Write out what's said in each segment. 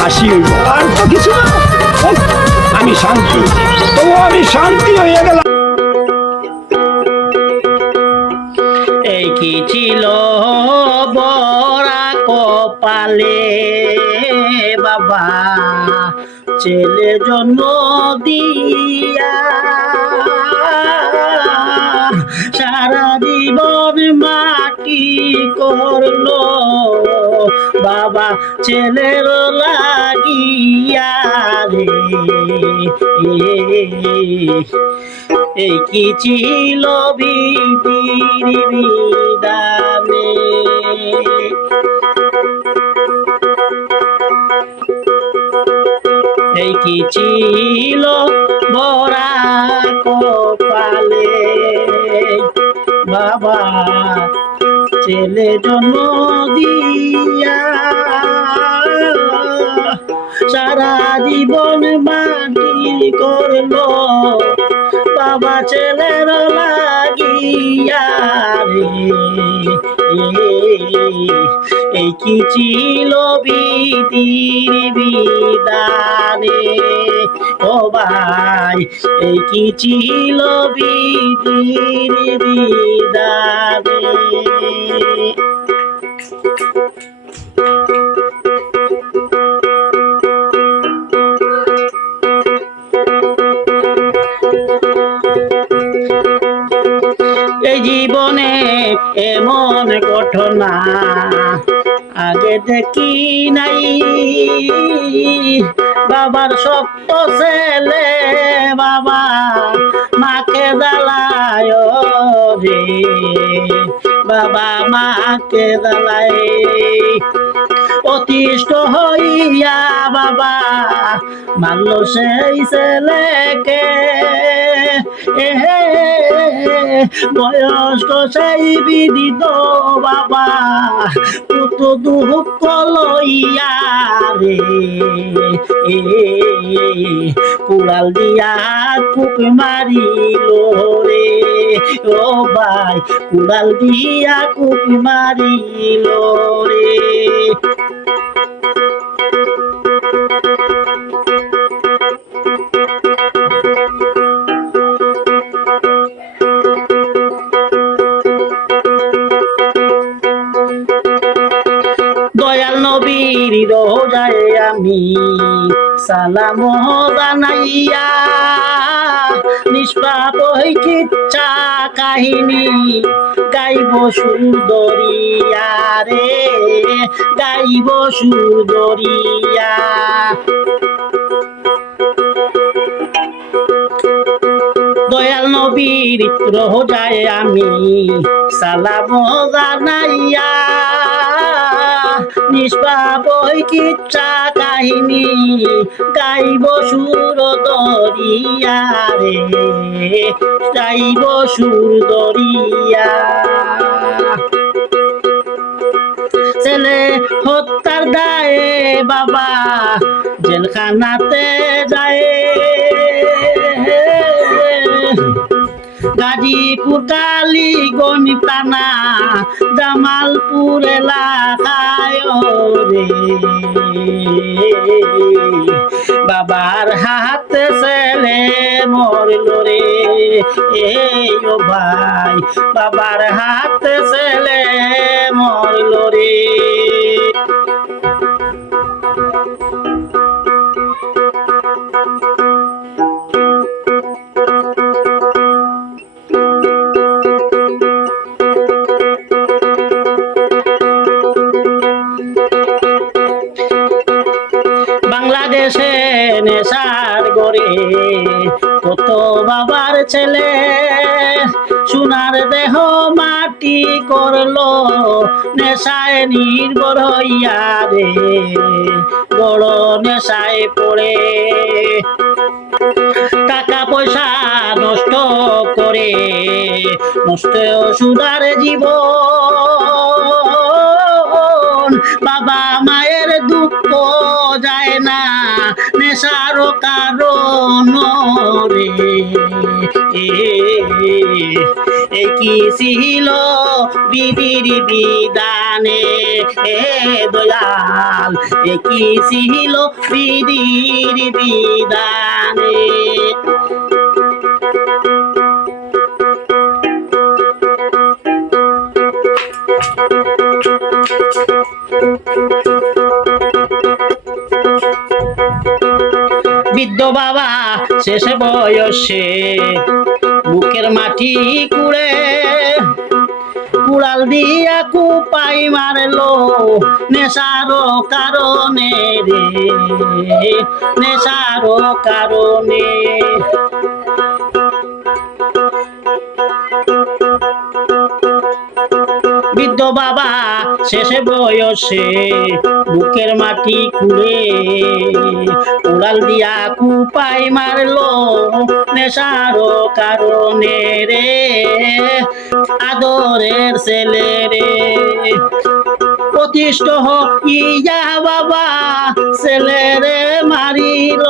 হাসি আর তো কিছু না। আমি শান্তি। তবু আমি শান্তি হয়ে গেলাম। কি ছিল বরা কপালে? বাবা, ছেলে জন্ম দিয়া সারা জীবন মাটি করল। বাবা ছেলের লাগিয়া রে। এই কি ছিল বিধির বিধানে? এই কি ছিল বরা কপালে? বাবা ছেলে জন্ম দিয়া সারা জীবন মাটি করল বাবা ছেলের রে এই কি ছিল বিধির বিদানে ও ভাই এই কি ছিল বিধির বিদানে এমন ঘটনা আগে দেখি নাই। বাবার সপ্ত ছেলে বাবা, মাকে দালায় রে। বাবা মাকে জ্বালায়। অতিষ্ঠ হইয়া বাবা, মারল সেই ছেলেকে। এহে বয়স্ক সেই বিদিত বাবা কত দুঃখ লইয়া রে। কুড়াল দিয়া কুপ মারিল রে। ও ভাই, কুড়াল দিয়া কুপ মারিল রে। দয়াল সালাম জানাইয়া নিষ্পাপ কিচ্ছা কাহিনী গাইব সুন্দরিয়া রে, গাইব সুন্দরিয়া। দয়াল নবীর রোজায় আমি, সালাম জানাইয়া নিষ্পাপ কিচ্ছা কাহিনী গাইব সুর দরিয়া রে গাইব সুর দরিয়া ছেলে হত্যার দায়ে বাবা জেলখানাতে যায়। গাজীপুর কালীগঞ্জ টানা জামালপুর এলাকায় বাবার হাতে ছেলে মরল রে। এই ভাই, বাবার হাতে ছেলে মরল দেহ মাটি করল, নেশায় নির্ভর হইয়া রে, বড় নেশায় পড়ে। টাকা পয়সা নষ্ট করে, নষ্ট সুদার জীবন। বাবা মায়ের দুঃখ যায় না নেশার কারণ রে। কি ছিল বিধির বিধানে? এ দয়াল কি ছিল বিধির বিধানে? বৃদ্ধ বাবা শেষে বয়সে বুকের মাটি কুড়ে কুড়াল দিয়া কুপাই মারলো নেশারো কারণে রে নেশারো কারণে। বৃদ্ধ বাবা শেষে বয়সে বুকের মাটি খুঁড়ে উড়াল দিয়া কুপাই মারলো নেশারো কারণে রে, আদরের ছেলে রে। প্রতিষ্ঠ ইয়া বাবা ছেলেরে মারিল।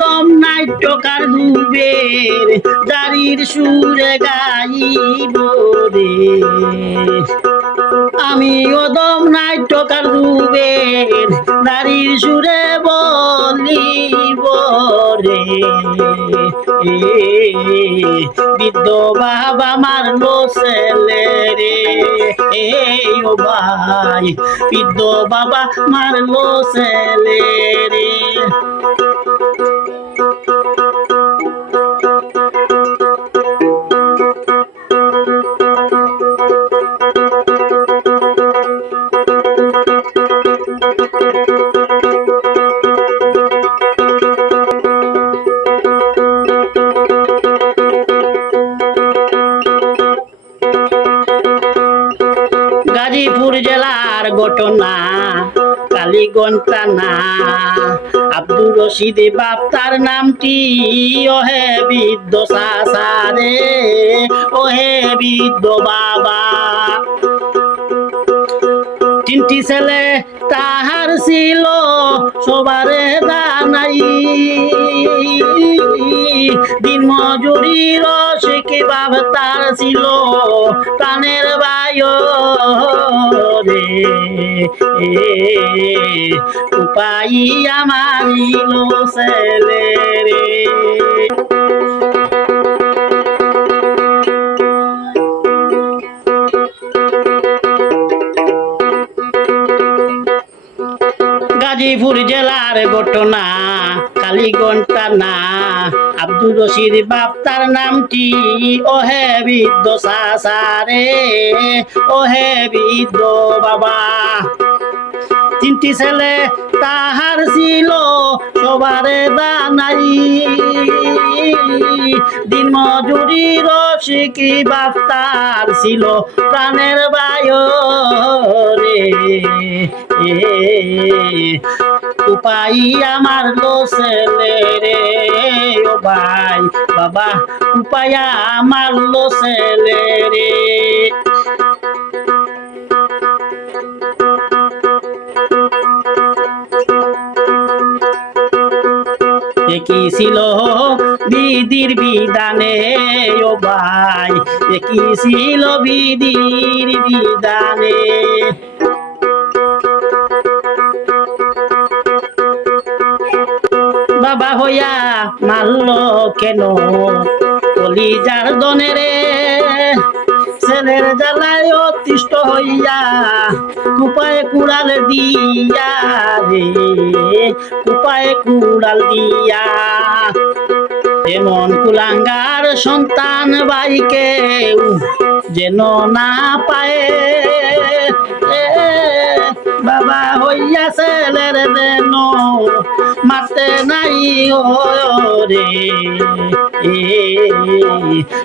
দম নাট্যকার ডুবের দাড়ির সুরে গাইব রে। আমিও দম নাট্যকার ডুবের দাড়ির সুরে বলিব রে। বৃদ্ধ বাবা মারলো ছেলে রে। এই ও ভাই, বৃদ্ধ বাবা মারলো ছেলে রে। থানা আব্দুর রশিদ বাপ তার নামটি, ওহে বৃদ্ধ সাসারে ওহে বিদ্য বাবা। তিনটি ছেলে তাহার ছিল সবারে দানাই। দিন মজুরি রসিকে বাব তার ছিল? প্রাণের বায়ু রে উপাইয়া মারিল ছেলে রে। গাজীপুর জেলার ঘটনা কালীগঞ্জ থানা আব্দুর রশিদ বাপ তার নামটি ওহে বৃদ্ধ সাসারে ওহে বৃদ্ধ বাবা। তিনটি ছেলে তাহার ছিল, সবারে দানাই দিন মজুরি রসিকি বাপ তার ছিল, প্রাণের বায়ু উপাই আমার লো ছেলে রে, ও ভাই। বাবা, উপায় আমার লো ছেলে রে একই ছিল বিধির বিধানে, ও ভাই? একই ছিল বিধানে? বাবা হইয়া মারল কেন? কলিজার দনে রে, ছেলের জ্বালায় অতিষ্ঠ হইয়া কুপায় কুড়াল দিয়া রে, কুপায় কুড়াল দিয়া। এমন কুলাঙ্গার সন্তান বাইকে যেন না পায়। বাবা হইয়া ছেলের দেন মাতে নাই রে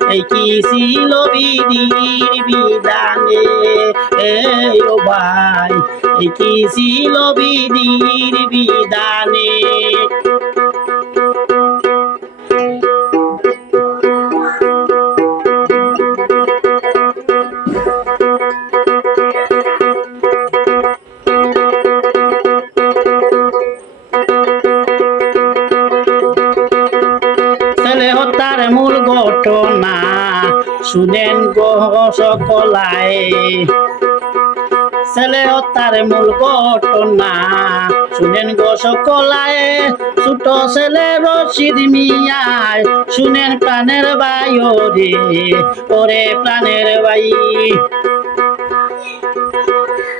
এই কি ছিল বিধির বিধানে? এই ও ভাই, এই কি ছিল বিধির বিধানে? মূল ঘটনা। শুনেন গো ছেলে হত্যার মূল ঘটনা। শুনেন গো সকলায় ছোট ছেলে রশিদ মিয়ায় শুনেন প্রাণের বায়ু রে, ওরে প্রাণের বাই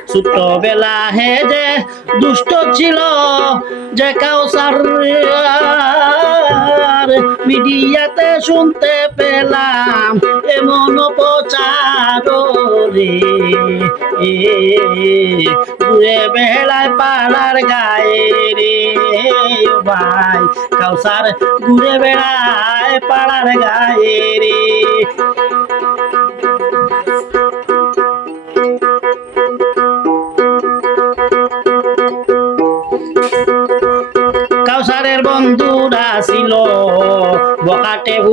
ছোটবেলা হে যে দুষ্ট ছিল, যে কাউসার মিডিয়াতে শুনতে পেলাম এমন প্রচার রে ঘুরে বেড়ায় পাড়ার গায়ে রে ভাই, কাউসার ঘুরে বেড়ায় পাড়ার গায়ে রে কাউসারের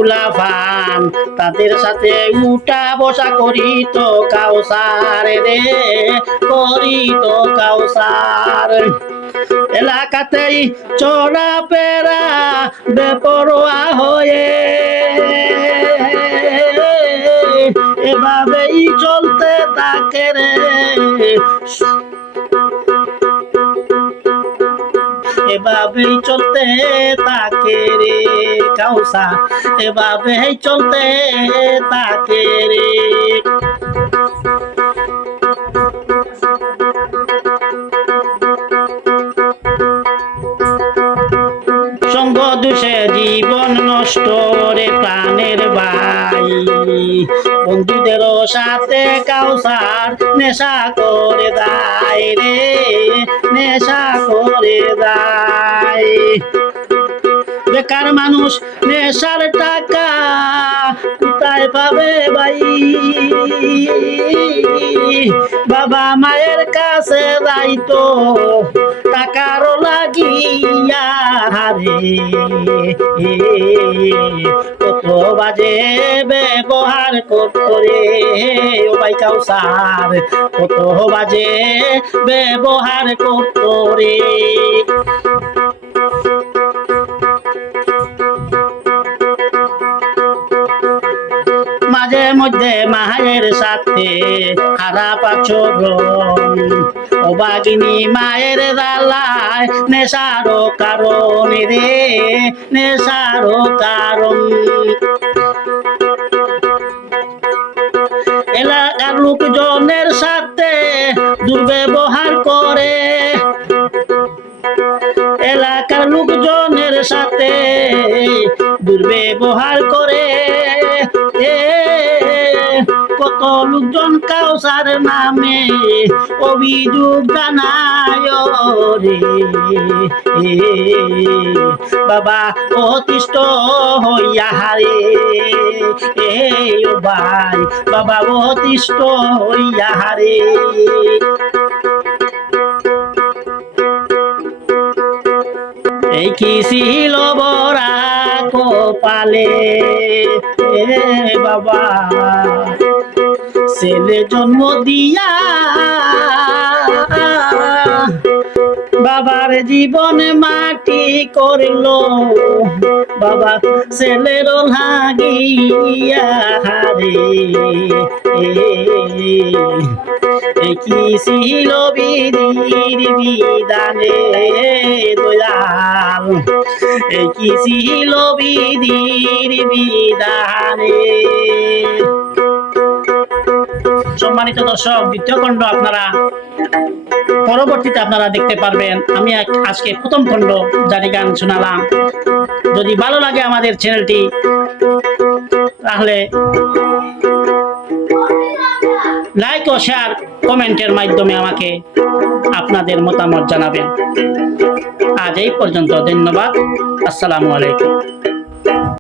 বকাটে তাদের সাথে উঠা বসা করিত কাউসার রে, করিত কাউসার। এলাকাতেই চড়া পেরা বেপরোয়া হয়ে, এভাবেই চলতে থাকে রে। এভাবেই চলতে তাকে রে কাউসা। এভাবেই চলতে তাকে রে। সঙ্গ দুষে জীবন নষ্ট রে প্রাণের বন্ধুদের সাথে কাউসার নেশা করে দায় রে নেশা করে দায় বেকার মানুষ নেশার টাকা পাবে ভাই। বাবা মায়ের কাছে যাইতো টাকার লাগিয়া রে কত বাজে ব্যবহার করতো রে, ও ভাই কাউসার। কত বাজে ব্যবহার করতো মাঝে মধ্যে মায়ের সাথে খারাপ আচরণ। অবাগিনী মায়ের দালায় নেশারও কারণ রে নেশারও কারণ। এলাকার লোকজনের সাথে দুর্ব্যবহার করে। এলাকার লোকজনের সাথে দুর্ব্যবহার করে। এ, কত লোকজন কাউসার নামে অভিযোগ জানায় রে। বাবা, অতিষ্ঠ হইয়া হারে। এ ভাই, বাবা, অতিষ্ঠ হইয়া হারে। কি ছিল বরা কপালে। বাবা ছেলে জন্ম দিয়া জীবনে মাটি করল। বাবা ছেলের লাগিয়া হারে। কি ছিল বিধির বিধানে দয়াল। কি ছিল বিধির বিধানে। সম্মানিত দর্শক, দ্বিতীয় খণ্ড আপনারা পরবর্তীতে আপনারা দেখতে পারবেন, আমি আজকে প্রথম খণ্ড জারি গান শোনালাম। যদি ভালো লাগে আমাদের চ্যানেলটি, তাহলে লাইক ও শেয়ার কমেন্টের মাধ্যমে আমাকে আপনাদের মতামত জানাবেন। আজ এই পর্যন্ত, ধন্যবাদ। আসসালামু আলাইকুম।